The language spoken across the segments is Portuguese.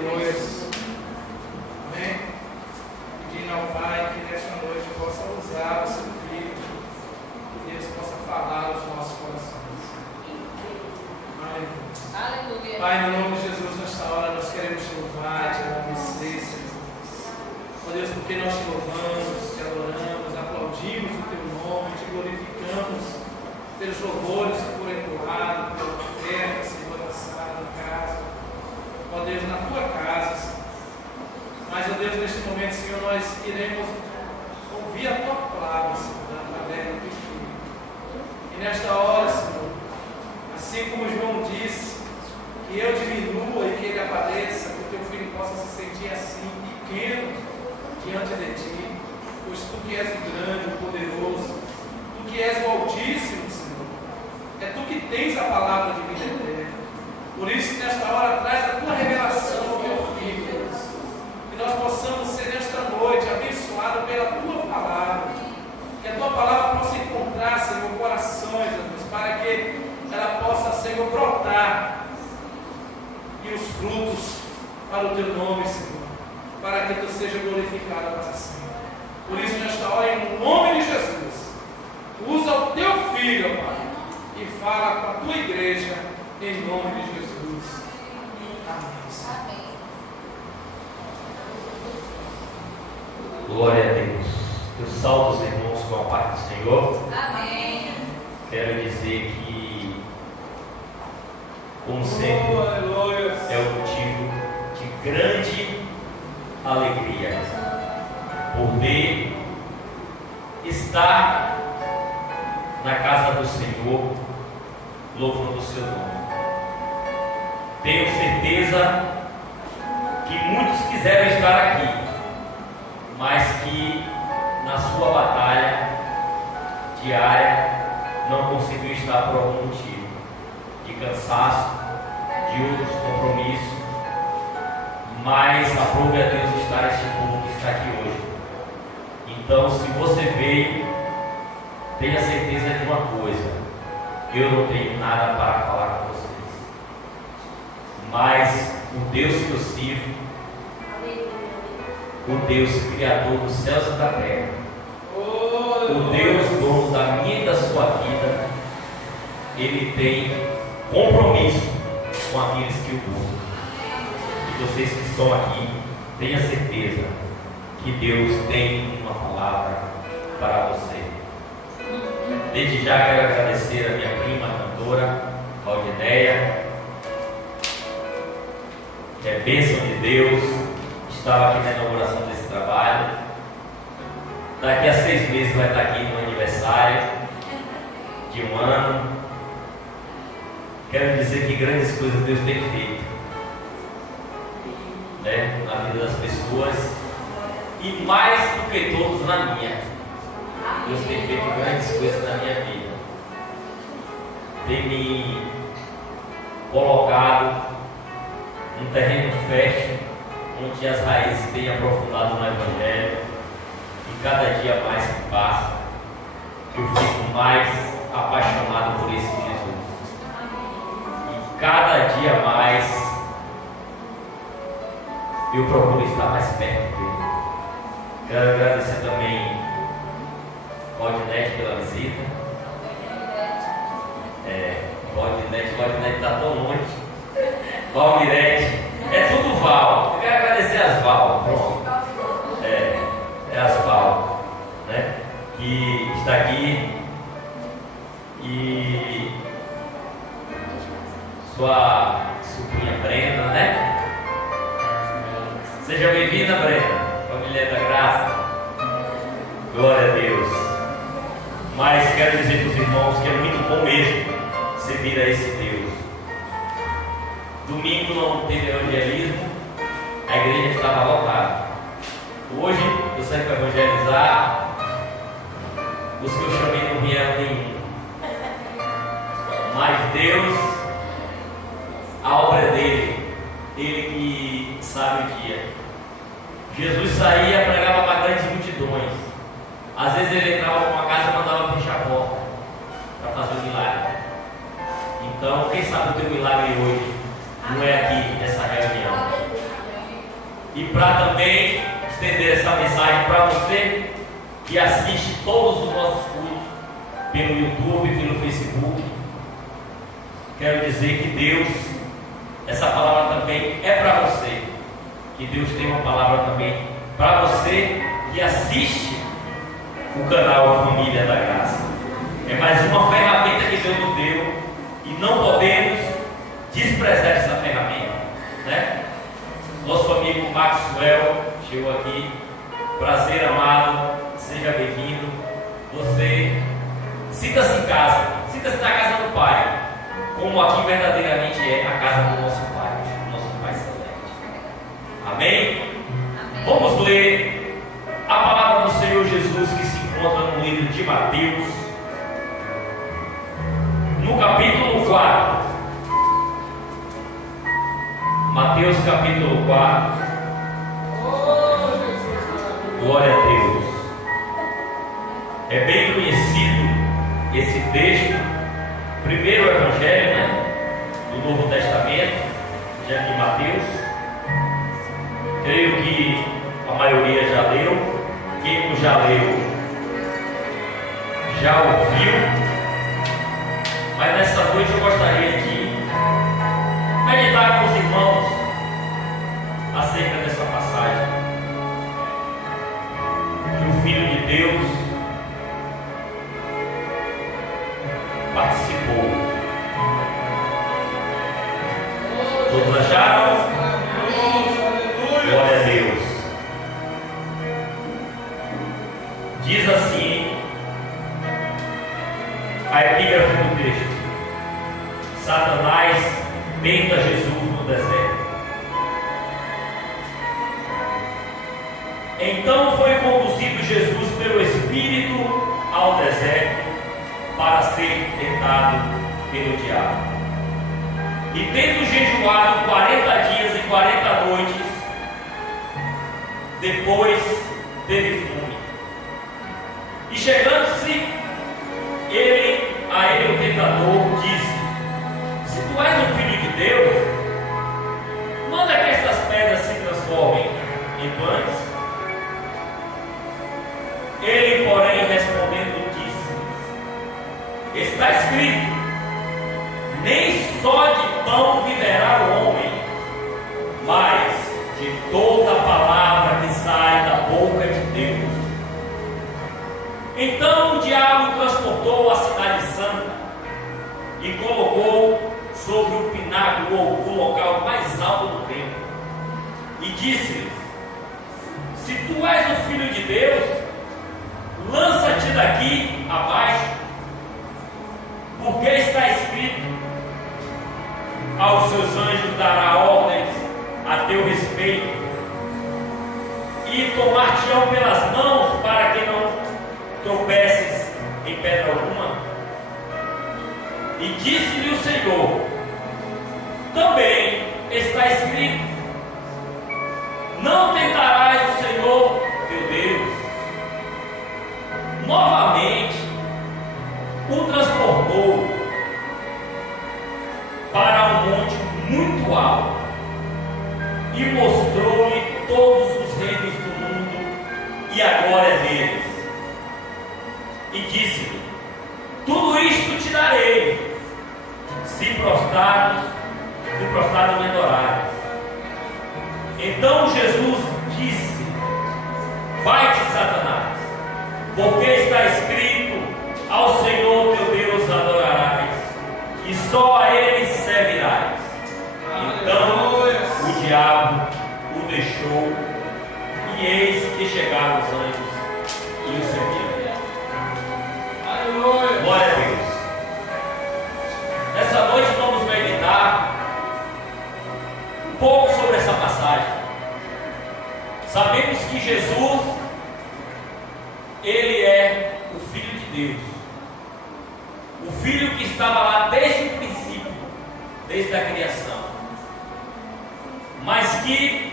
Aleluia. Amém? Pedindo ao Pai que nesta noite possa usar o seu Filho, que Deus possa falar aos nossos corações. Aleluia. Pai, no nome de Jesus, nesta hora nós queremos te louvar, te agradecer, Senhor. Ó Deus, porque nós te louvamos, te adoramos, aplaudimos o teu nome, te glorificamos pelos louvores que foram entoados, pela oferta, Senhor, lançada na casa. Ó Deus, na tua casa, Senhor. Mas, ó Deus, neste momento, Senhor, nós iremos ouvir a tua palavra, Senhor, através do teu Filho. E nesta hora, Senhor, assim como João disse, que eu diminua e que ele apareça, que o teu Filho possa se sentir assim, pequeno, diante de ti, pois tu que és o grande, o poderoso, tu que és o Altíssimo, Senhor, é tu que tens a palavra de vida eterna. Por isso, nesta hora, traz a tua revelação ao teu Filho, Deus, que nós possamos ser nesta noite abençoados pela tua palavra, que a tua palavra possa encontrar, Senhor, corações, Deus, para que ela possa, Senhor, brotar e os frutos para o teu nome, Senhor, para que tu seja glorificado para sempre. Por isso, nesta hora, em nome de Jesus, usa o teu Filho, Pai, e fala com a tua igreja, em nome de Jesus. Amém. Glória a Deus. Eu salvo os irmãos com a paz do Senhor. Amém. Quero dizer que, como sempre, é o motivo de grande alegria poder estar na casa do Senhor, louvando o seu nome. Tenho certeza que muitos quiseram estar aqui, mas que na sua batalha diária não conseguiu estar por algum motivo, de cansaço, de outros compromissos. Mas aprove a Deus estar este povo que está aqui hoje. Então, se você veio, tenha certeza de uma coisa: eu não tenho nada para falar com vocês, mas o Deus que eu sirvo, o Deus Criador dos céus e da terra, o Deus dono da minha e da sua vida, Ele tem compromisso com aqueles que o buscam. E vocês que estão aqui, tenha certeza que Deus tem uma palavra para você. Desde já quero agradecer a minha prima, a cantora Valdineia. É bênção de Deus. Estava aqui na inauguração desse trabalho. Daqui a 6 meses vai estar aqui no aniversário de 1 ano. Quero dizer que grandes coisas Deus tem feito, né, na vida das pessoas, e mais do que todos na minha. Deus tem feito grandes coisas na minha vida. Tem me colocado num terreno fértil, onde as raízes têm aprofundado no Evangelho. E cada dia mais que passa, eu fico mais apaixonado por esse Jesus. E cada dia mais eu procuro estar mais perto dele. Quero agradecer também Valdinete pela visita. Valdinete está tão longe. Valdirete, é tudo Val. Eu quero agradecer as Val. Pronto. É as Val, né? Que está aqui. E sua sobrinha Brenda, né? Seja bem-vinda, Brenda. Família da Graça. Glória a Deus. Mas quero dizer para os irmãos que é muito bom mesmo servir a esse Deus. Domingo não teve evangelismo, a igreja estava lotada. Hoje eu saí para evangelizar, os que eu chamei não vieram nenhum. Mas Deus, a obra é dele, ele que sabe o dia. Jesus saía, pregava para grandes multidões. Às vezes ele entrava numa casa e mandava fechar a porta para fazer um milagre. Então, quem sabe o teu milagre hoje não é aqui nessa reunião. E para também estender essa mensagem para você que assiste todos os nossos cultos pelo YouTube, pelo Facebook, quero dizer que Deus, essa palavra também é para você. Que Deus tem uma palavra também para você que assiste o canal Família da Graça. É mais uma ferramenta que Deus nos deu e não podemos desprezar essa ferramenta, né? Nosso amigo Maxwell chegou aqui. Prazer, amado, seja bem-vindo. Você sinta-se em casa, sinta-se na casa do Pai, como aqui verdadeiramente é a casa do nosso Pai Celeste. Amém? Vamos ler a palavra do Senhor Jesus que se encontra no livro de Mateus, no capítulo 4. Mateus capítulo 4. Glória a Deus. É bem conhecido esse texto, primeiro evangelho, né, do Novo Testamento, já que Mateus. Creio que a maioria já leu. Quem não já leu, já ouviu. Mas nessa noite eu gostaria de meditar com os irmãos acerca dessa passagem. Que o Filho de Deus participou. Todos acharam? Glória a Deus. Diz assim a epígrafe do texto: Satanás tenta Jesus no deserto. Então foi conduzido Jesus pelo Espírito ao deserto para ser tentado pelo diabo. E tendo jejuado 40 dias e 40 noites, depois teve fome. E chegando-se a ele o tentador disse: Se tu és o Filho de Deus, manda que estas pedras se transformem em pães. Ele, porém, respondendo, disse: Está escrito: nem só de pão viverá o homem, mas de toda a palavra que sai da boca de Deus. Então o diabo transportou a cidade santa e colocou sobre o pináculo ou o local mais alto do templo, e disse-lhes: Se tu és o Filho de Deus, lança-te daqui abaixo, porque está escrito: aos seus anjos dará ordens a teu respeito, e tomar-te-ão pelas mãos para que não tropeces em pedra alguma. E disse-lhe o Senhor: também está escrito: não tentarás o Senhor teu Deus. Novamente o transportou para um monte muito alto e mostrou-lhe todos os reinos do mundo e a glória deles. E disse-lhe: tudo isto te darei, se prostrado me adorares. Então Jesus disse: vai-te, Satanás, porque está escrito: ao Senhor teu Deus adorarás, e só a Ele servirás. Então o diabo o deixou, e eis que chegaram os anjos e o serviram. Glória a Deus. Nessa noite vamos meditar um pouco sobre essa passagem. Sabemos que Jesus, Ele é o Filho de Deus, o Filho que estava lá desde o princípio, desde a criação, mas que,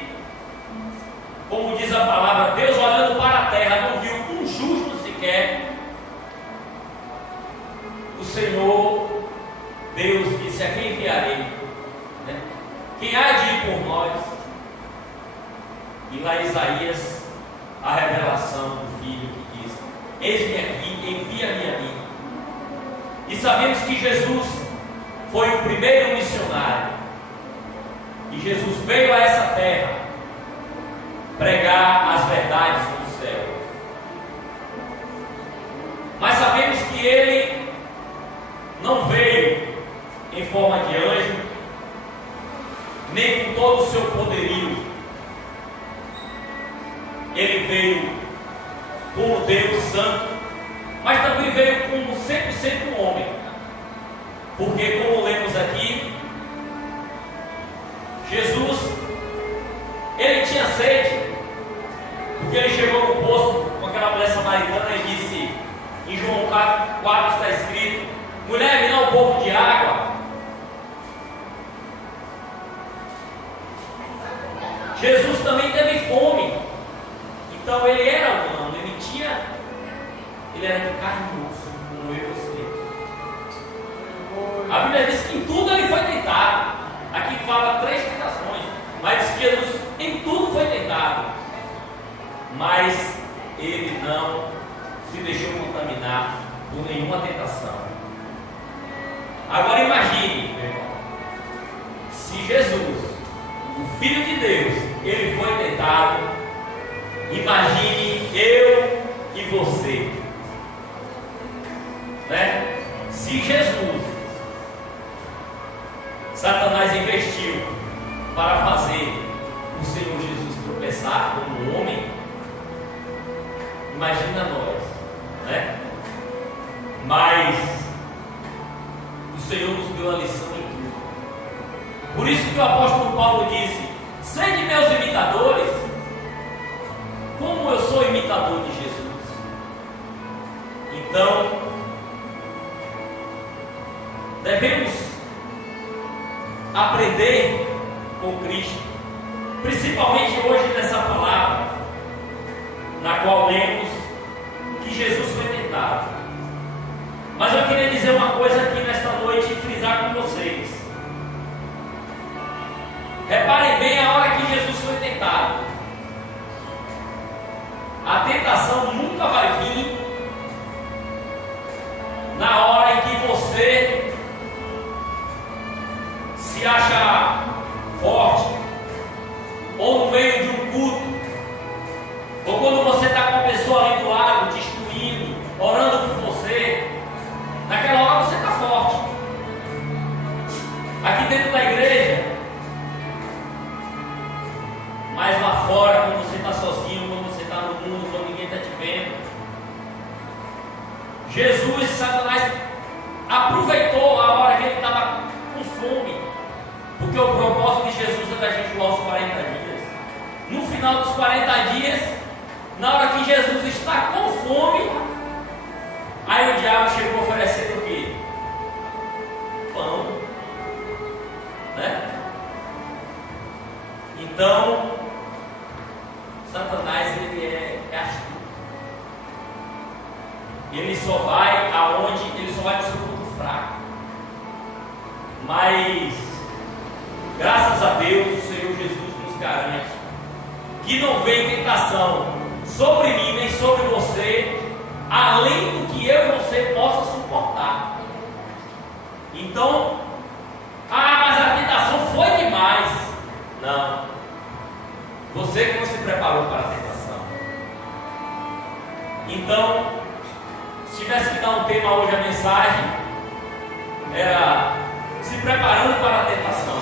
como diz a palavra, Deus olhando para a terra não viu um justo sequer. O Senhor Deus disse: a quem enviarei? Quem há de ir por nós? E lá em Isaías, a revelação do Filho que diz: eis-me aqui, envia-me a mim. E sabemos que Jesus foi o primeiro missionário. E Jesus veio a essa terra pregar as verdades do céu. Mas sabemos que ele não veio em forma de anjo, nem com todo o seu poderio. Ele veio como Deus Santo, mas também veio como 100% homem. Porque, como lemos aqui, Jesus, ele tinha sede, porque ele chegou no poço com aquela mulher samaritana e disse, em João 4 está escrito: mulher, me dá um pouco de água. Jesus também teve fome, então ele era humano, ele era de carne e osso, como eu e você. A Bíblia diz que em tudo ele foi tentado. Aqui fala 3 tentações, mas diz que Jesus em tudo foi tentado, mas ele não se deixou contaminar por nenhuma tentação. Agora imagine, meu irmão, se Jesus, o Filho de Deus, ele foi tentado, imagine eu e você, né? Se Jesus, Satanás investiu para fazer o Senhor Jesus tropeçar como homem, imagina nós, né? Mas o Senhor nos deu a lição em tudo. Por isso que o apóstolo Paulo disse: sede meus imitadores, como eu sou imitador de Jesus. Então, devemos aprender com Cristo, principalmente hoje nessa palavra, na qual lemos que Jesus foi tentado. Mas eu queria dizer uma coisa aqui nesta noite e frisar com vocês. Reparem bem a hora que Jesus foi tentado. A tentação nunca vai vir na hora em que você se acha forte, ou no meio de um culto, ou quando você está com a pessoa ali do lado, te instruindo, orando por você. Naquela hora você está forte. Aqui dentro da igreja, mas lá fora, quando você está sozinho, quando você está no mundo, quando ninguém está te vendo, Jesus, Satanás aproveitou a hora que ele estava com fome, porque o propósito de Jesus é da gente jejuar os 40 dias. No final dos 40 dias, na hora que Jesus está com fome, aí o diabo chegou oferecendo o quê? Pão, né? Então, Satanás, ele é astuto. Ele só vai aonde? Ele só vai no seu ponto fraco. Mas, graças a Deus, o Senhor Jesus nos garante que não vem tentação sobre mim nem sobre você, além do que eu e você possa suportar. Então, mas a tentação foi demais. Não. Você que não se preparou para a tentação. Então, se tivesse que dar um tema hoje, a mensagem era se preparando para a tentação,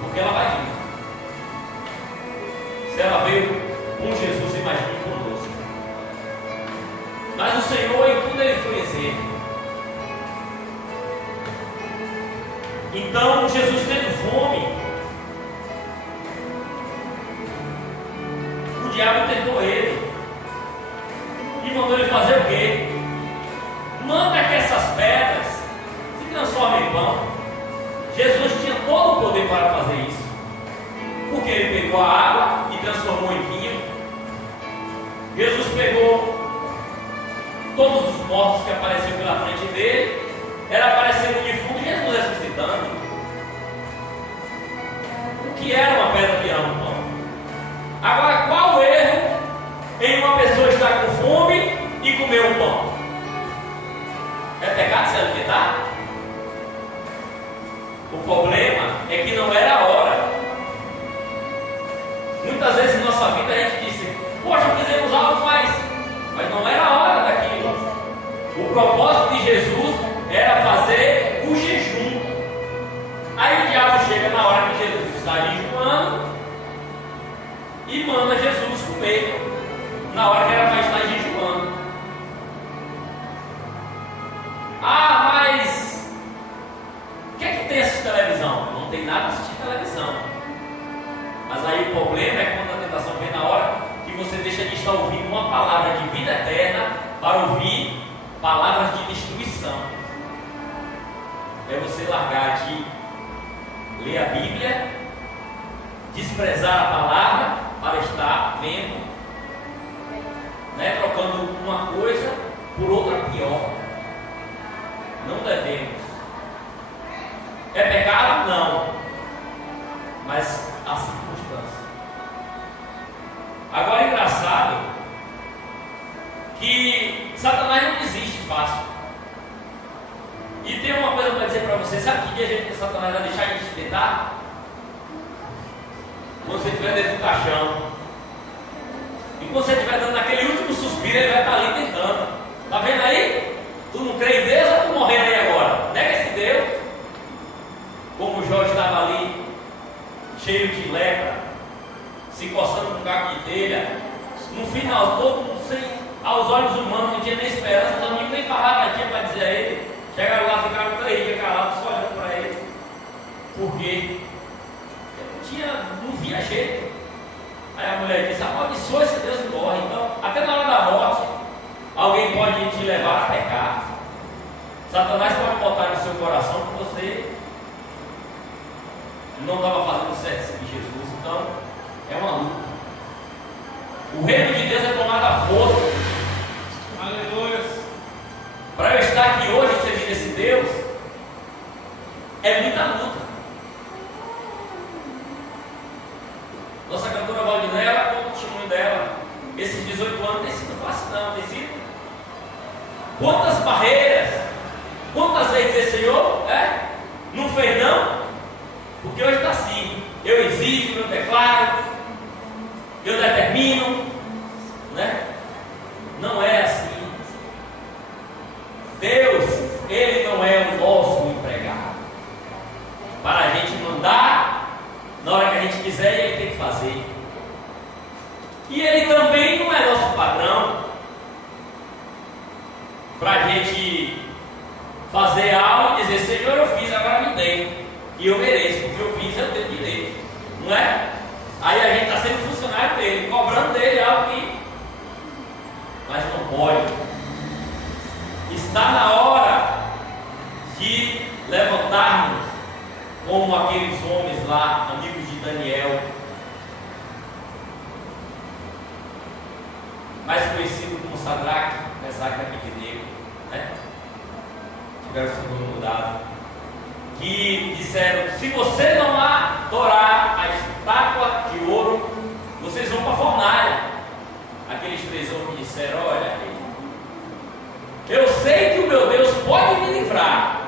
porque ela vai vir. Se ela veio com Jesus, imagine conosco. Mas o Senhor, em tudo ele foi exemplo. Então Jesus teve fome. O diabo tentou ele e mandou ele fazer o quê? Manda que essas pedras se transformem em pão. Jesus tinha todo o poder para fazer isso, porque ele pegou a água e transformou em vinho. Jesus pegou todos os mortos que apareciam pela frente dele, era aparecendo um defunto, Jesus ressuscitando. O que era uma pedra virar um pão? O propósito de Jesus era fazer o jejum. Aí o diabo chega na hora que Jesus está jejuando e manda Jesus comer, na hora que era para estar jejuando. Ah, mas o que é que tem essa televisão? Não tem nada de assistir televisão. Mas aí o problema é quando a tentação vem na hora que você deixa de estar ouvindo uma palavra de vida eterna para ouvir palavras de destruição. É você largar de ler a Bíblia, desprezar a palavra para estar vendo, né, trocando uma coisa por outra pior. Não devemos. É pecado? Não. Mas a circunstância. Agora é engraçado que Satanás não desiste fácil. E tem uma coisa para dizer para você: sabe que dia que Satanás vai deixar de te tentar? Quando você estiver dentro do caixão. E quando você estiver dando aquele último suspiro, ele vai estar ali tentando. Está vendo aí? Tu não crê em Deus ou tu morrendo aí agora? Nega esse Deus. Como Jó estava ali, cheio de lepra, se coçando com caco de telha. No final, todo mundo sem, aos olhos humanos, não tinha nem esperança, os amigos nem palavra tinha para dizer a ele. Chegaram lá, ficaram 3 dias calados, só olhando para ele. Por quê? Não via jeito. Aí a mulher disse: amaldiçoa esse Deus e morre. Então, até na hora da morte, alguém pode te levar a pecar. Satanás pode botar no seu coração que você não estava fazendo certo seguir Jesus. Então, é uma luta. O reino de Deus é tomado à força. Aleluia. Para eu estar aqui hoje servindo esse Deus, é muita luta. Nossa cantora Valdinela, com o testemunho dela, esses 18 anos tem sido fácil, não, tem sido. Quantas barreiras, quantas vezes dizer: Senhor, não fez não? Porque hoje está assim: eu exijo, eu declaro, eu determino, né? Não é assim. Deus, Ele não é o nosso empregado para a gente mandar na hora que a gente quiser, Ele tem que fazer. E Ele também não é nosso padrão para a gente fazer algo e dizer: Senhor, eu fiz, agora me dê. E eu mereço, porque eu fiz, eu tenho direito. Não é? Aí a gente está sendo funcionário dele, cobrando dele algo que... Mas não pode. Está na hora de levantarmos como aqueles homens lá, amigos de Daniel, mais conhecido como Sadraque, Mesaque e Abednego, né? Tiveram seu nome mudado, que disseram: se você não adorar a estátua de ouro, vocês vão para a fornalha. Aqueles 3 homens disseram: olha, eu sei que o meu Deus pode me livrar,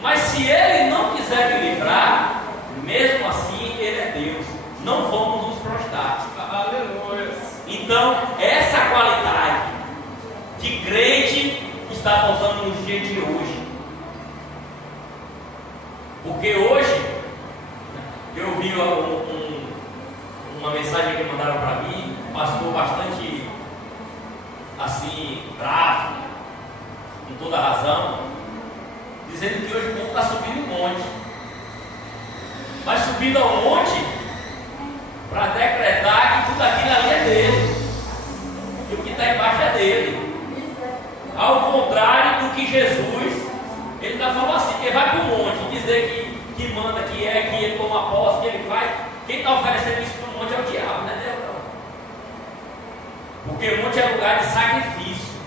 mas se Ele não quiser me livrar, mesmo assim Ele é Deus, não vamos nos prostrar. Aleluia. Então, essa qualidade de crente está faltando nos dias de hoje. Porque hoje, eu vi uma mensagem que mandaram para mim, um pastor bastante assim, bravo, com toda a razão, dizendo que hoje o povo está subindo um monte, mas subindo ao monte para decretar que tudo aquilo ali é dele, e o que está embaixo é dele. Ao contrário do que Jesus, ele está falando assim: que vai para o monte dizer que manda, que ele toma posse, que ele faz. Quem está oferecendo isso para o monte é o diabo, não é Deus não. Porque o monte é lugar de sacrifício.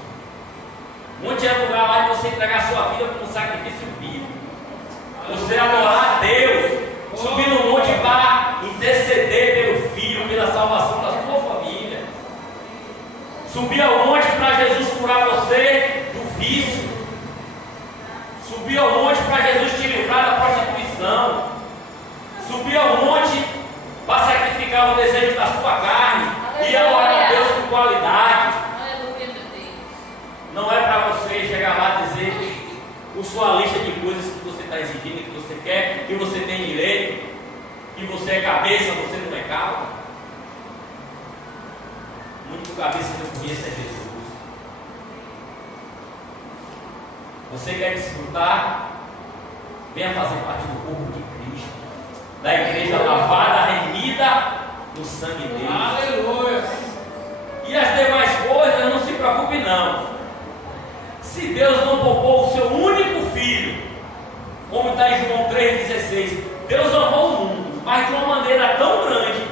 Monte é lugar lá de você entregar a sua vida como sacrifício vivo. Você adorar a Deus, subir no monte para interceder pelo filho, pela salvação da sua família. Subir ao monte para Jesus curar você do vício. Subir ao monte para Jesus te livrar da prostituição. Subir ao monte para sacrificar o desejo da sua carne. E adorar a Deus com qualidade. não é para você chegar lá e dizer com sua lista de coisas que você está exigindo, que você quer, que você tem direito, que você é cabeça, você não é cauda. O único cabeça que eu conheço é Jesus. Você quer desfrutar? Venha fazer parte do corpo de Cristo, da igreja lavada, remida no sangue dele. Aleluia! E as demais coisas, não se preocupe não. Se Deus não poupou o seu único filho, como está em João 3,16, Deus amou o mundo, mas de uma maneira tão grande,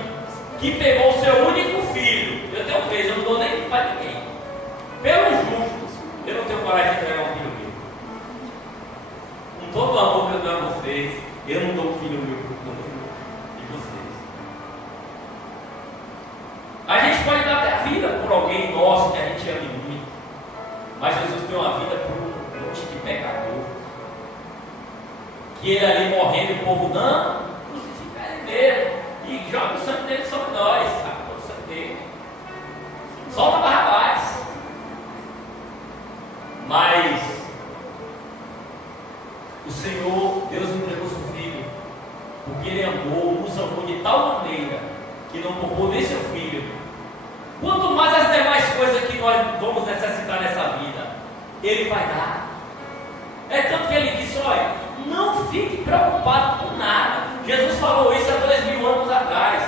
que pegou o seu único filho. Eu tenho 3, eu não dou nem para ninguém. Pelo justo, eu não tenho coragem de entregar um filho meu. Com todo o amor que eu dou a vocês, eu não dou um filho meu de vocês. A gente pode dar até a vida por alguém nosso que a gente ama muito, mas Jesus deu uma vida por um monte de pecador, que ele ali morrendo, o povo não, crucifica ele mesmo, e joga o sangue dele sobre nós, sabe? O sangue dele, solta Barrabás. Mas o Senhor, Deus entregou seu filho, porque ele amou, nos amou de tal maneira que não poupou nem seu filho. Quanto mais as demais coisas que nós vamos necessitar nessa vida, ele vai dar. É tanto que ele disse: olha, não fique preocupado com nada. Jesus falou isso há 2000 anos atrás,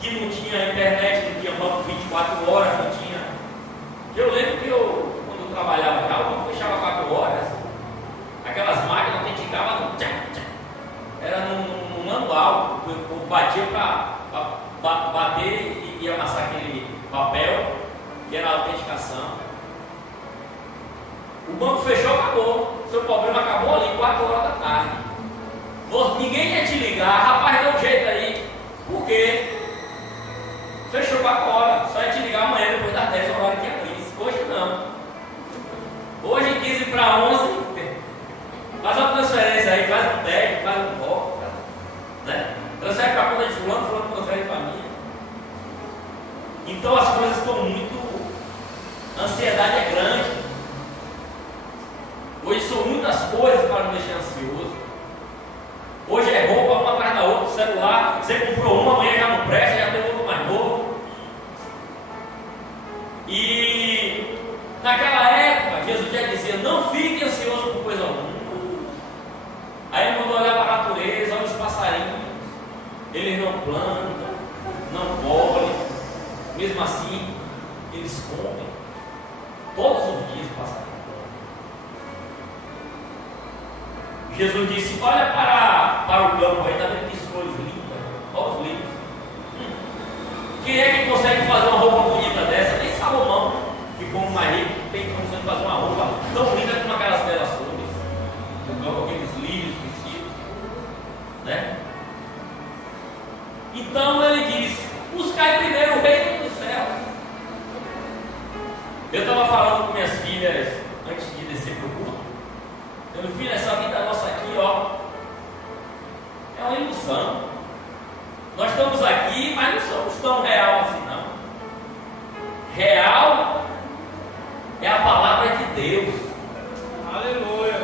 que não tinha internet, não tinha banco 24 horas, não tinha. Eu lembro que quando eu trabalhava cá, o banco fechava 4 horas. Aquelas máquinas autenticavam no era no manual. Eu batia para bater e amassar aquele papel, que era a autenticação. O banco fechou, acabou. Seu problema acabou ali, 4 horas da tarde. Ninguém ia te ligar, rapaz, dá um jeito aí. Por quê? Fechou 4 horas. Só ia te ligar amanhã, depois das 10 horas que abrir. Hoje não. Hoje 15 para 11, faz uma transferência aí, faz um débito, faz um golpe, né? Transfere para a conta de fulano, fulano transfere para mim. Então as coisas estão muito. A ansiedade é grande. Hoje são muitas coisas para me deixar ansioso. Hoje é roupa uma atrás da outra, celular. Você comprou uma, amanhã já não presta, já tem outro mais novo. E naquela época, Jesus já dizia: não fique ansioso por coisa alguma. Aí ele mandou olhar para a natureza, olha os passarinhos. Eles não plantam, não colhem. Mesmo assim, eles comem. Todos os dias passarinhos. Jesus disse: olha para o campo aí, está vendo que flores lindas? Olha os lindos. Quem é que consegue fazer uma roupa bonita dessa? Nem Salomão, que como mais rico, tem condição de fazer uma roupa tão linda como aquelas belas flores. O campo, aqueles lírios vestidos, né? Então ele diz: buscai primeiro o reino dos céus. Eu estava falando com minhas filhas antes de descer para o culto. Meu filho, essa vida nossa aqui, ó, é uma ilusão. Nós estamos aqui, mas não somos tão real assim, não. Real é a palavra de Deus. Aleluia!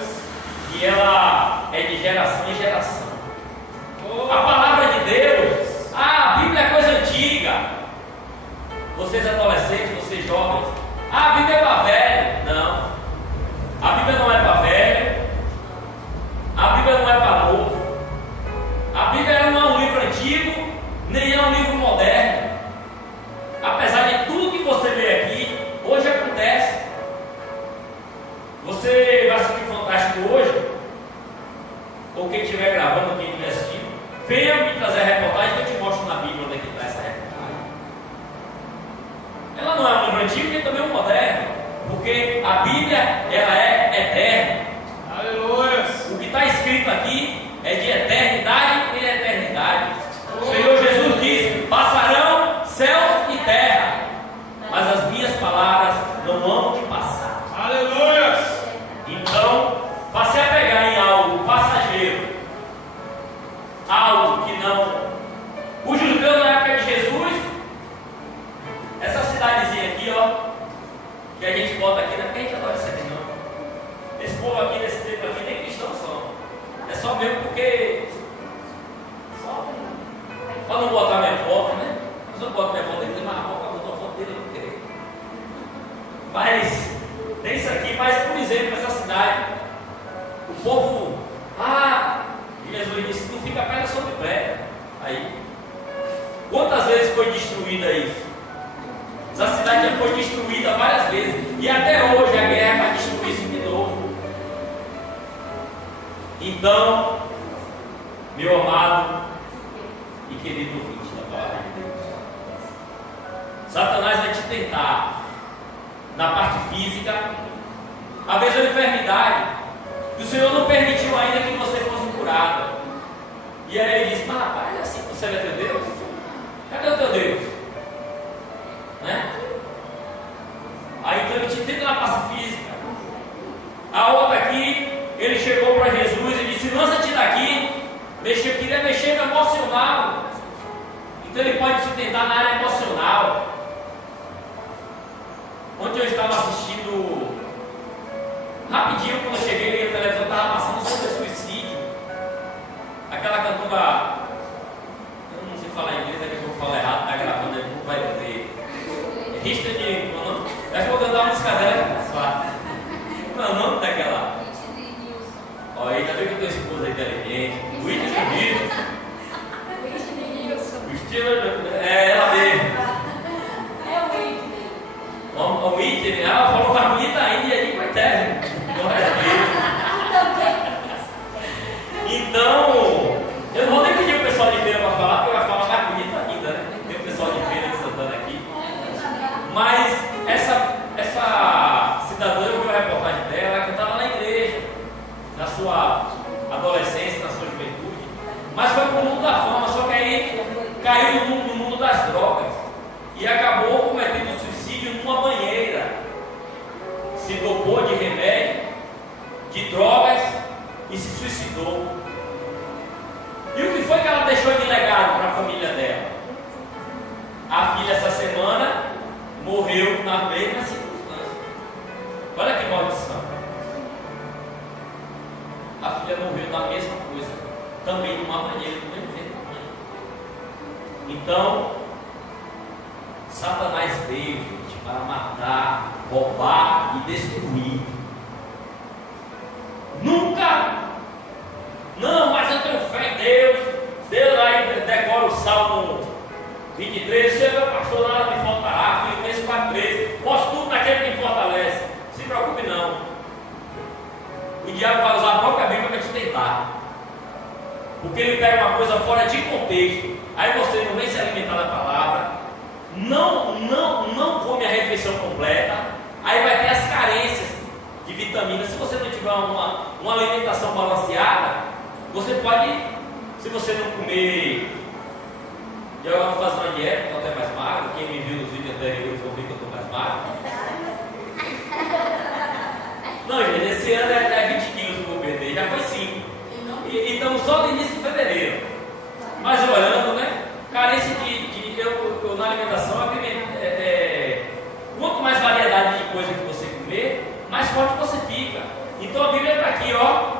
E ela é de geração em geração. Oh. A palavra de Deus, a Bíblia é coisa antiga. Vocês adolescentes, vocês jovens, a Bíblia é para velho. Não. A Bíblia não é para velho. A Bíblia não é para novo. A Bíblia não é um livro antigo, nem é um livro moderno. Apesar de tudo que você vê aqui, hoje acontece. Você vai assistir Fantástico hoje, ou quem estiver gravando, quem estiver assistindo, venha me trazer a reportagem que eu te mostro na Bíblia onde é que está essa reportagem. Ela não é um livro antigo, nem também um moderno, porque a Bíblia, ela é eterna. Aleluia! O que está escrito aqui é de eternidade em eternidade. O Senhor Jesus disse: passarão céus e terra, mas as minhas palavras não vão de passar. Aleluia! Então, para se apegar em algo passageiro, algo que não. Os judeus na época de Jesus, essa cidadezinha aqui, ó, que a gente bota aqui, né? Porque a gente adora essa Ah, Jesus disse, não fica pedra sobre pedra. Aí, quantas vezes foi destruída isso? Essa cidade já foi destruída várias vezes. E até hoje a guerra vai destruir isso de novo. Então, meu amado e querido ouvinte da palavra de Deus, Satanás vai te tentar na parte física. Às vezes uma enfermidade que o Senhor não permitiu ainda que você fosse curado. E aí ele diz, mas rapaz, é assim que você é teu Deus? Cadê o teu Deus? Né? Aí então ele te tenta na parte física. A outra aqui, ele chegou para Jesus e disse, lança-te daqui. Queria mexer no emocional. Então ele pode te tentar na área emocional. Ontem eu estava assistindo, rapidinho, quando eu cheguei, liguei a televisão, estava passando sobre suicídio. Aquela cantora, eu não sei falar inglês, daqui a pouco eu falo errado, está gravando, daqui a pouco vai dizer. Rista de. Acho que eu vou cantar uma música dela que mais fácil. Como é o nome daquela? Olha, ainda bem que eu tenho esposa inteligente. Whitney Houston. O estilo é ela mesmo. O Whitney, ela falou mais bonita ainda e aí foi eterno. Então, eu não vou nem pedir o pessoal de feira para falar, porque eu vou falar mais bonita ainda, né? Tem o pessoal de feira de Santana aqui. Mas essa cidadã, eu vi a reportagem dela, ela cantava na igreja, na sua adolescência, na sua juventude. Mas foi para o mundo da fama, só que aí caiu no mundo das drogas e acabou cometendo suicídio numa banheira. Se dopou de remédio, de drogas e se suicidou. E o que foi que ela deixou de legado para a família dela? A filha essa semana morreu na mesma circunstância. Olha que maldição. A filha morreu da mesma coisa, também numa banheira, do mesmo jeito. Então, Satanás veio, gente, para matar, roubar e destruir. Nunca, não, mas eu tenho fé em Deus. Deus aí decora o Salmo 23, Senhor meu pastor, nada me faltará. Filipenses 4:13, posso tudo naquele que me fortalece. Não se preocupe não. O diabo vai usar a própria Bíblia para te tentar. Porque ele pega uma coisa fora de contexto. Aí você não vem se alimentar da palavra, não come a refeição completa. Aí vai ter as carências de vitaminas. Se você não tiver uma alimentação balanceada, você pode, se você não comer, eu vou fazer uma dieta, estou até mais magro. Quem me viu nos vídeos anteriores vão ver que eu estou mais magro. Não, gente, esse ano é 20 quilos que eu vou perder, já foi 5. E estamos só no início de fevereiro. Mas olhando, né? Carência eu na alimentação, quanto mais variedade de coisa que você comer, mais forte você fica. Então a Bíblia está aqui, ó.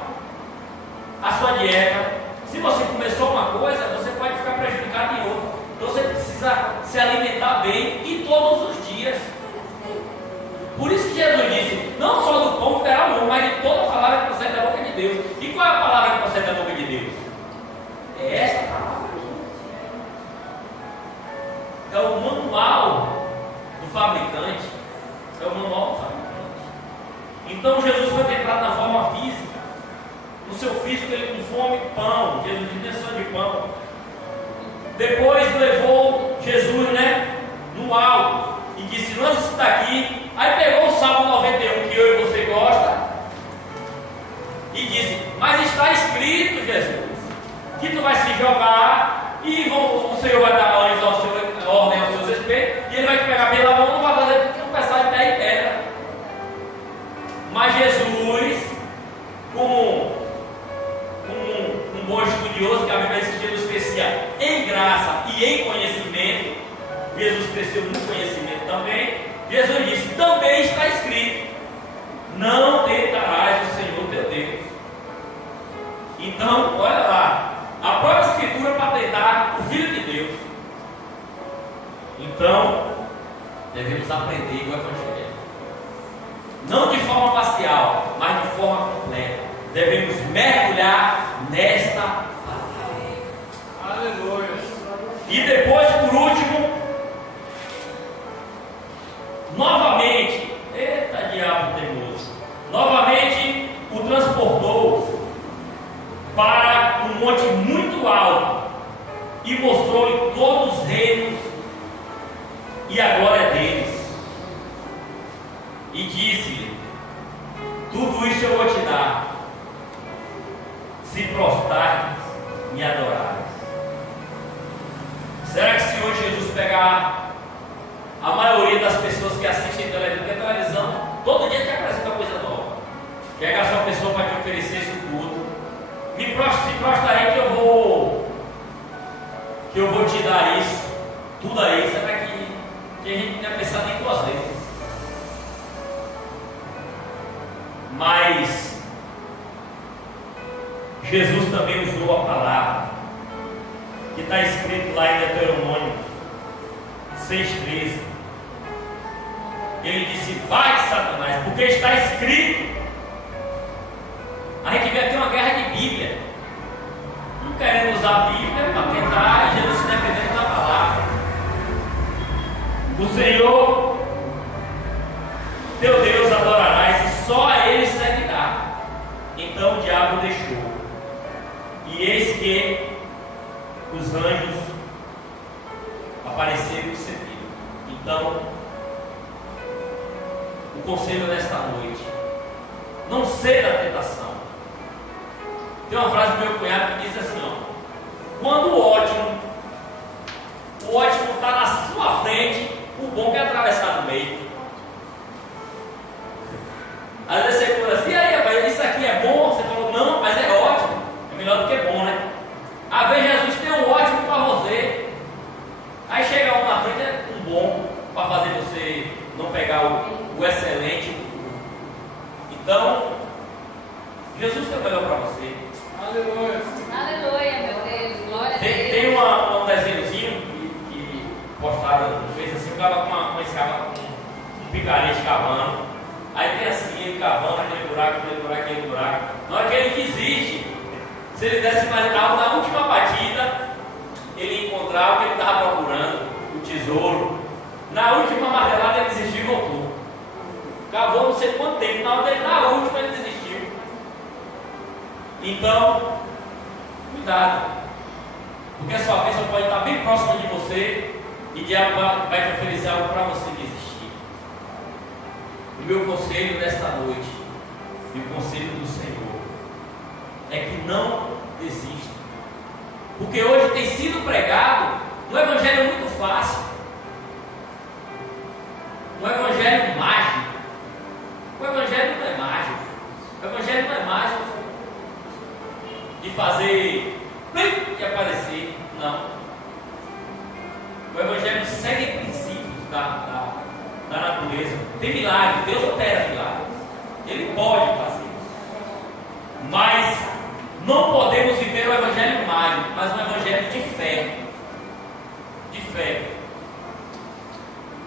A sua dieta. Se você comer só uma coisa, você pode ficar prejudicado em outra. Então você precisa se alimentar bem e todos os dias. Por isso que Jesus disse, não só do pão viverá o homem, mas de toda a palavra que procede da boca de Deus. E qual é a palavra que procede da boca de Deus? É essa palavra. É o manual do fabricante. É o manual do fabricante. Então Jesus foi tentado na forma física. No seu físico ele com fome, pão. Jesus disse só de pão. Depois levou Jesus, né, no alto e disse, lança-se daqui. Aí pegou o Salmo 91 que eu e você gosta e disse, mas está escrito, Jesus, que tu vai se jogar e o Senhor vai dar ordem aos seus respeitos e ele vai te pegar pela mão, não vai fazer porque não pensar de pé em pedra. Mas Jesus, como um bom estudioso, que a Bíblia diz que Jesus crescia em graça e em conhecimento, Jesus cresceu no conhecimento também. Jesus disse, também está escrito, não tentarás o Senhor teu Deus. Então, olha lá, a própria Escritura para tentar o Filho de Deus. Então, devemos aprender o Evangelho. Não de forma parcial, mas de forma completa. Devemos mergulhar nesta batalha. Aleluia. E depois, por último, novamente, eita diabo teimoso, novamente o transportou para um monte muito alto e mostrou-lhe todos os reinos e a glória deles. E disse-lhe: tudo isto eu vou te dar, se prostrares e me adorares. Será que se hoje Jesus pegar a maioria das pessoas que assistem televisão, todo dia te apresenta coisa nova, pegar sua pessoa para te oferecer isso tudo, se prostra aí que eu vou te dar isso, tudo aí, será que a gente não ia pensar nem duas vezes? Mas Jesus também usou a palavra que está escrito lá em Deuteronômio 6,13. Ele disse: vai, Satanás, porque está escrito. A gente vê aqui uma guerra de Bíblia, não querendo usar a Bíblia para tentar, e Jesus se defendendo da palavra. O Senhor teu Deus adorarás e só a Ele servirá. Então o diabo deixou, e eis que os anjos apareceram e serviram. Então, o conselho nesta noite: não ceda à tentação. Tem uma frase do meu cunhado que diz assim: ó, quando o ótimo está na sua frente, o bom quer atravessar no meio. Às vezes você fala assim: e aí, rapaz, isso aqui é bom? Você falou: não, mas é ótimo, é melhor do que bom, né? Às vezes Jesus tem um ótimo para você, aí chega um na frente, é um bom para fazer você não pegar o excelente. Então, Jesus tem o melhor para você. Aleluia. Aleluia, meu Deus. Glória a Deus. Tem um desenhozinho que postaram, fez assim, o cara com uma escava, um picarete cavando. Aí tem assim, ele cavando aquele buraco. Na hora que ele desiste, se ele desse mais alto, na última batida, ele encontrava o que ele estava procurando, o tesouro. Na última martelada ele desistiu e voltou. Cavou não sei quanto tempo, na última ele desistiu. Então, cuidado, porque a sua bênção pode estar bem próxima de você e o diabo vai te oferecer algo para você desistir. O meu conselho nesta noite, e o conselho do Senhor, é que não desista, porque hoje tem sido pregado um evangelho muito fácil, um evangelho mágico. O evangelho não é mágico, o evangelho não é mágico de fazer e aparecer, não. O evangelho segue princípios da natureza. Tem milagres, Deus opera milagres, Ele pode fazer, mas não podemos viver o evangelho mágico, mas um evangelho de fé. De fé.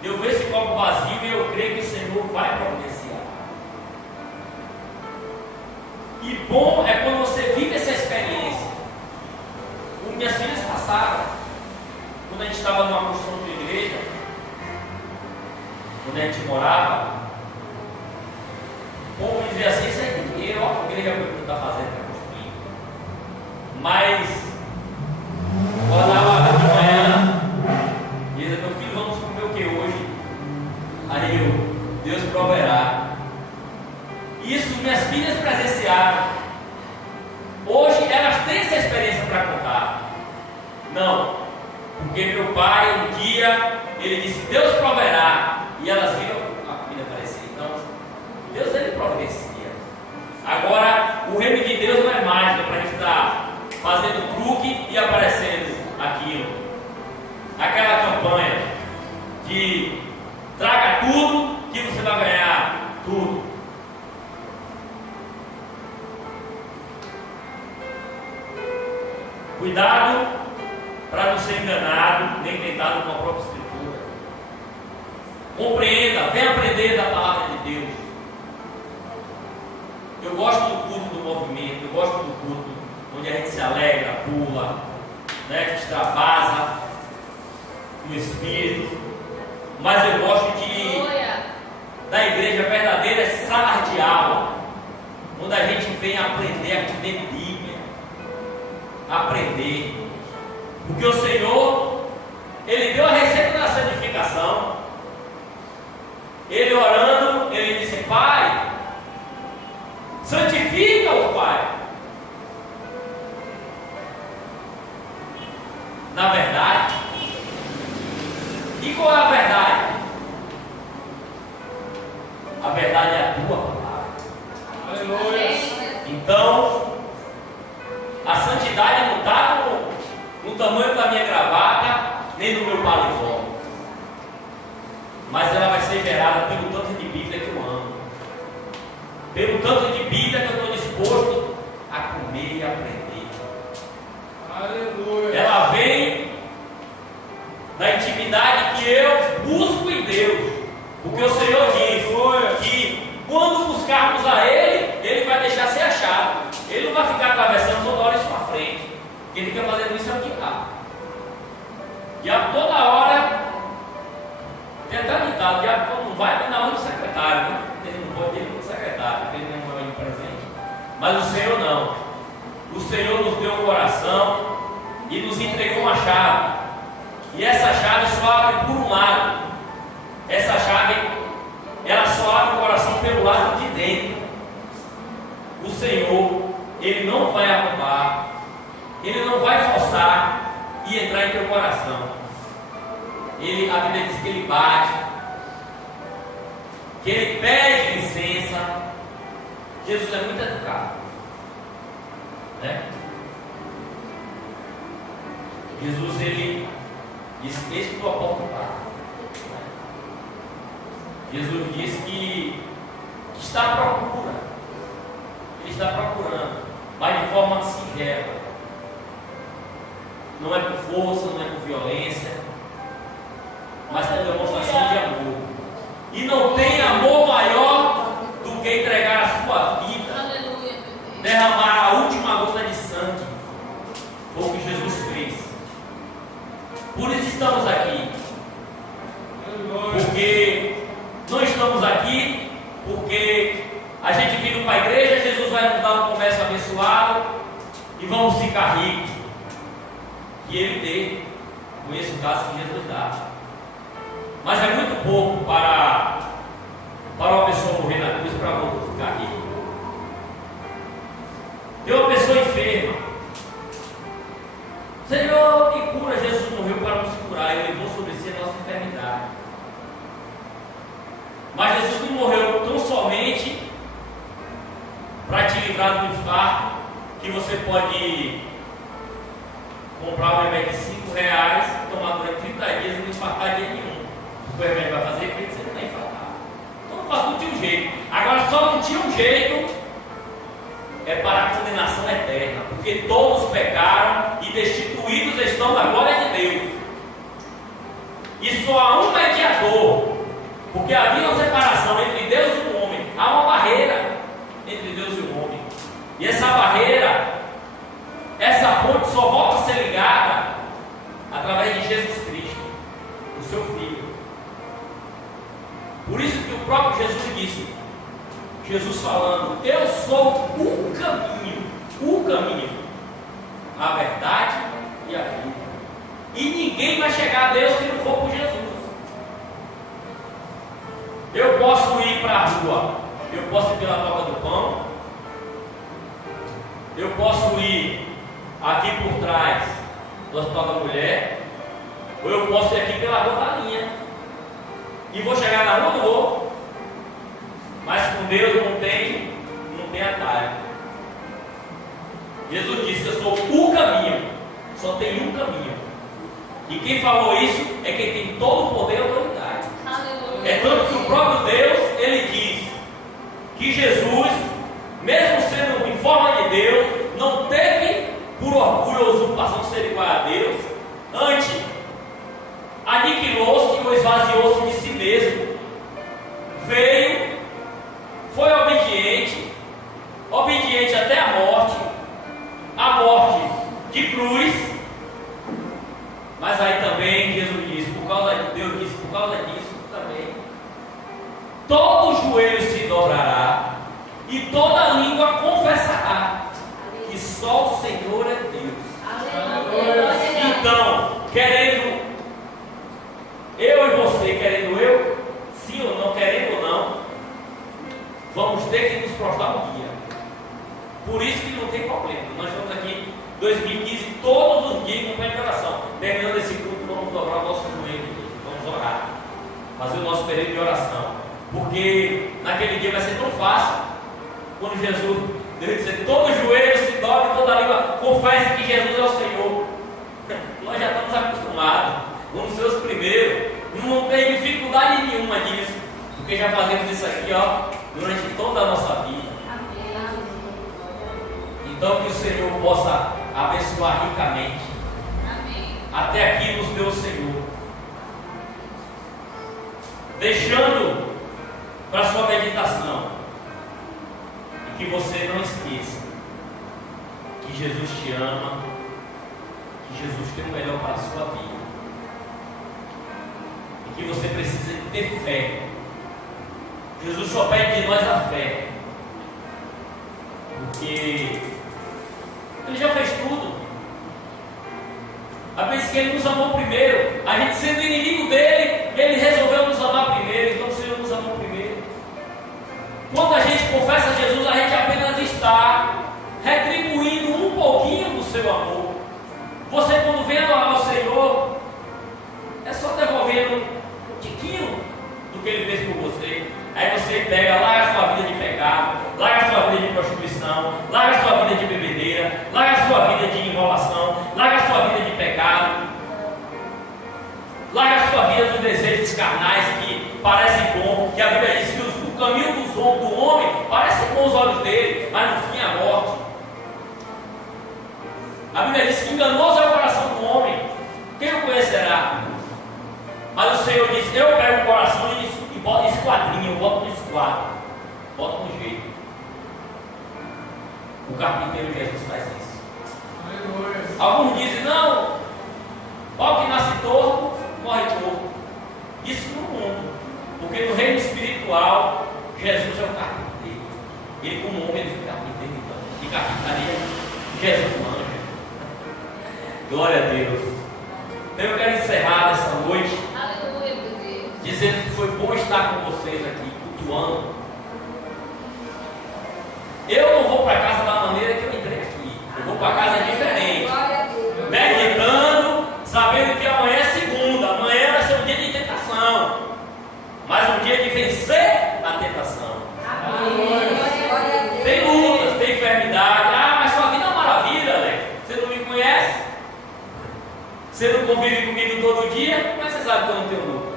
Eu vejo esse copo vazio e eu creio que o Senhor vai providenciar. E bom é quando você vive essa experiência. Minhas filhas passaram, quando a gente estava numa construção de igreja, quando a gente morava, o povo dizia assim: isso é dinheiro, olha a igreja que está fazendo para construir. Mas, quando estava de manhã, dizia: meu filho, vamos comer o que hoje? Aí Deus proverá. Isso minhas filhas presenciaram. Hoje elas têm essa experiência para contar. Não, porque meu pai um dia ele disse: Deus proverá, e elas viram a comida aparecer. Então Deus, ele providencia. Agora o reino de Deus não é mágica para a gente estar fazendo truque e aparecendo aquilo. Aquela campanha de traga tudo que você vai ganhar tudo. Cuidado para não ser enganado, nem tentado com a própria Escritura. Compreenda, venha aprender da palavra de Deus. Eu gosto do culto do movimento, eu gosto do culto onde a gente se alegra, pula, né, extravasa no espírito. Mas eu gosto da igreja verdadeira, sala de aula, onde a gente vem aprender a comer Bíblia, aprender, porque o Senhor, Ele deu a receita da santificação. Ele orando, Ele disse: Pai, santifica-os, Pai. Na verdade, e qual é a verdade? A verdade é a tua palavra. Aleluia. Então, a santidade não está no tamanho da minha gravata, nem do meu paletó, mas ela vai ser gerada pelo tanto de Bíblia que eu amo, pelo tanto de Bíblia que eu estou disposto a comer e aprender. Aleluia. Ela vem da intimidade que eu busco em Deus, porque o Senhor diz que quando buscarmos a Ele, Ele vai deixar ser achado. Ele não vai ficar atravessando toda hora isso para frente. Quem fica fazendo isso é o diabo. O diabo toda hora, tem até um ditado: o diabo quando não vai na mão do secretário, né? Ele não pode ir no secretário, porque ele não é um presente. Mas o Senhor não. O Senhor nos deu um coração e nos entregou uma chave. E essa chave só abre por um lado. Essa chave, ela só abre o coração pelo lado de dentro. O Senhor, Ele não vai arrombar, Ele não vai forçar e entrar em teu coração. A Bíblia diz que Ele bate, que Ele pede licença. Jesus é muito educado, né? Jesus, Ele diz: eis que tua porta está. Jesus disse que está à procura. Ele está procurando, mas de forma singela. Não é por força, não é por violência, mas por demonstração de amor. E não tem amor maior do que entregar a sua vida, derramar a última gota de sangue. Foi o que Jesus fez. Por isso estamos aqui. Porque não estamos aqui porque a gente vindo para a igreja, Jesus vai nos dar um comércio abençoado e vamos ficar ricos. Que Ele dê. Conheço o caso que Jesus dá. Mas é muito pouco para uma pessoa morrer na cruz para outra ficar rico. Tem uma pessoa enferma. Senhor, me cura. Jesus morreu para nos curar. Ele levou sobre si a nossa enfermidade. Mas Jesus não morreu tão somente para te livrar do infarto, que você pode comprar um remédio de R$5, tomar durante 30 dias e não infartar dia nenhum. O remédio vai fazer efeito, você não vai infartar. Então o pastor tinha um jeito. Agora só não tinha um jeito é para a condenação eterna, porque todos pecaram e destituídos estão da glória de Deus. E só há um mediador, porque havia uma separação entre Deus e o homem. Há uma barreira entre Deus e o homem. E essa barreira, essa ponte só volta a ser ligada através de Jesus Cristo, o seu Filho. Por isso que o próprio Jesus disse, Jesus falando: eu sou o caminho, a verdade e a vida. E ninguém vai chegar a Deus se não for por Jesus. Eu posso ir para a rua, eu posso ir pela toca do pão, eu posso ir aqui por trás do Hospital da Mulher, ou eu posso ir aqui pela rua da linha. E vou chegar na rua, não vou. Mas com Deus não tem atalho. Jesus disse: eu sou o caminho, só tem um caminho. E quem falou isso é quem tem todo o poder e autoridade. Aleluia. É tanto que o próprio Deus, Ele diz que Jesus, mesmo sendo em forma de Deus, não teve por orgulho ou usurpação ser igual a Deus. Antes, aniquilou-se ou esvaziou-se de si mesmo. Veio, foi obediente até a morte de cruz. Mas aí também Jesus disse, Deus disse, por causa disso também, todo joelho se dobrará e toda língua confessará que só o Senhor é Deus. Então, querendo eu e você, querendo eu, sim ou não, querendo ou não, vamos ter que nos prostrar um dia. Por isso que não tem problema. Nós estamos aqui 2015, todos os dias com pé de oração. Terminando esse culto, vamos dobrar o nosso joelho, vamos orar, fazer o nosso período de oração. Porque naquele dia vai ser tão fácil, quando Jesus deve dizer, todo joelho se dobre, toda língua confesse que Jesus é o Senhor. Nós já estamos acostumados, vamos ser os primeiros, não tem dificuldade nenhuma disso, porque já fazemos isso aqui, durante toda a nossa vida. Então que o Senhor possa abençoar ricamente. Amém. Até aqui nos deu o Senhor, deixando para sua meditação, e que você não esqueça que Jesus te ama, que Jesus tem o melhor para a sua vida, e que você precisa ter fé. Jesus só pede de nós a fé, porque Ele já fez tudo. A vez que Ele nos amou primeiro, a gente sendo inimigo dele, Ele resolveu nos amar primeiro. Então o Senhor nos amou primeiro. Quando a gente confessa Jesus, a gente apenas está retribuindo um pouquinho do seu amor. Você, quando vem adorar ao Senhor, é só devolvendo um tiquinho do que Ele fez por você. Aí você pega, larga a sua vida de pecado, larga a sua vida de prostituição, larga a sua vida de bebedeira, larga a sua vida de enrolação, larga a sua vida de pecado, larga a sua vida dos desejos carnais que parecem bom, que a Bíblia diz que o caminho do homem parece bom aos olhos dele, mas no fim é a morte. A Bíblia diz que enganoso é o coração do homem, quem o conhecerá? Mas o Senhor disse, eu pego o coração e boto esquadrinho, eu boto no esquadro, boto no jeito. O carpinteiro Jesus faz isso. Aleluia. Alguns dizem, não, pau que nasce torto, morre torto. Isso no mundo, porque no reino espiritual, Jesus é o carpinteiro. Ele como homem, ele fica carpinteiro então. E carpintaria, Jesus manja. Glória a Deus. Então eu quero encerrar nessa noite dizendo que foi bom estar com vocês aqui, cultuando. Eu não vou para casa da maneira que eu entrei aqui. Eu vou para casa diferente. Meditando, sabendo que amanhã é segunda. Amanhã vai ser um dia de tentação. Mas um dia de vencer a tentação. Tem lutas, tem enfermidade. Mas sua vida é uma maravilha, Alex. Você não me conhece? Você não convive comigo todo dia? Mas você sabe que eu não tenho luta.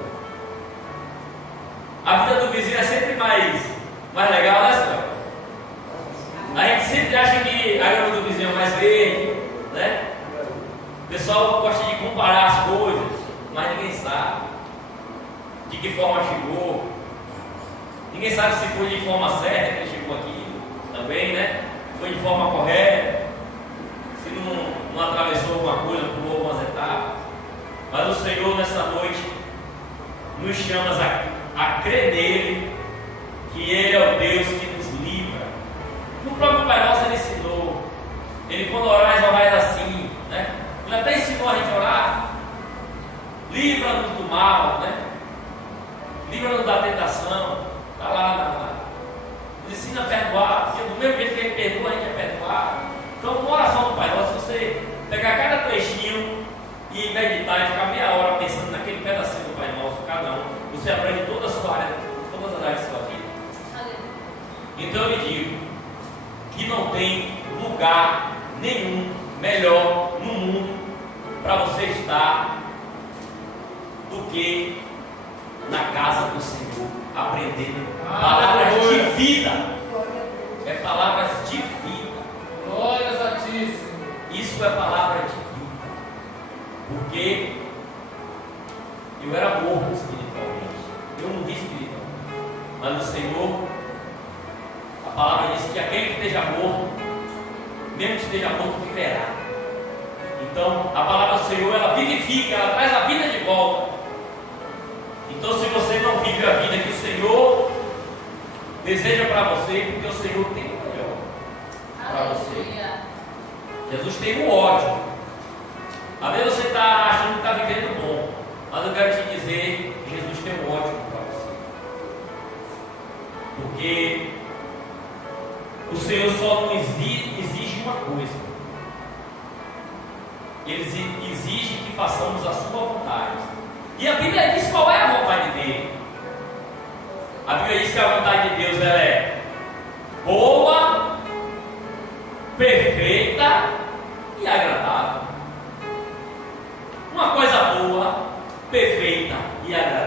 A vida do vizinho é sempre mais legal, né, senhor? A gente sempre acha que a grama do vizinho é mais verde, né? O pessoal gosta de comparar as coisas, mas ninguém sabe de que forma chegou. Ninguém sabe se foi de forma certa que ele chegou aqui também, né? Foi de forma correta, se não atravessou alguma coisa, pulou algumas etapas. Mas o Senhor nessa noite nos chama a crer nele, que Ele é o Deus que nos livra. No próprio Pai Nosso Ele ensinou. Ele quando orais assim, né? Ele até ensinou a gente a orar. Livra-nos do mal, né? Livra-nos da tentação. Está lá. Nos ensina a perdoar, porque do mesmo jeito que Ele perdoa, a gente é perdoado. Então, uma oração do Pai Nosso, se você pegar cada trechinho e meditar e ficar meia hora pensando naquele pedacinho do Pai Nosso, cada um, você aprende toda a sua área, todas as áreas da sua vida. Então eu lhe digo que não tem lugar nenhum melhor no mundo para você estar do que na casa do Senhor, aprendendo palavras de vida. É palavras de vida. Glórias a ti, Senhor. Isso é palavra de vida. Porque eu era morto espiritualmente. Eu morri espiritualmente. Mas o Senhor, a palavra diz que aquele que esteja morto, mesmo que esteja morto, viverá. Então, a palavra do Senhor, ela vivifica, ela traz a vida de volta. Então, se você não vive a vida que o Senhor deseja para você, porque o Senhor tem o melhor para você. Jesus tem o ódio. Às vezes você está achando que está vivendo bom, mas eu quero te dizer que Jesus tem o ódio para você. Porque o Senhor só não exige uma coisa. Ele exige que façamos a sua vontade. E a Bíblia diz qual é a vontade dele. A Bíblia diz que a vontade de Deus ela é boa, perfeita e agradável. Uma coisa boa, perfeita e agradável.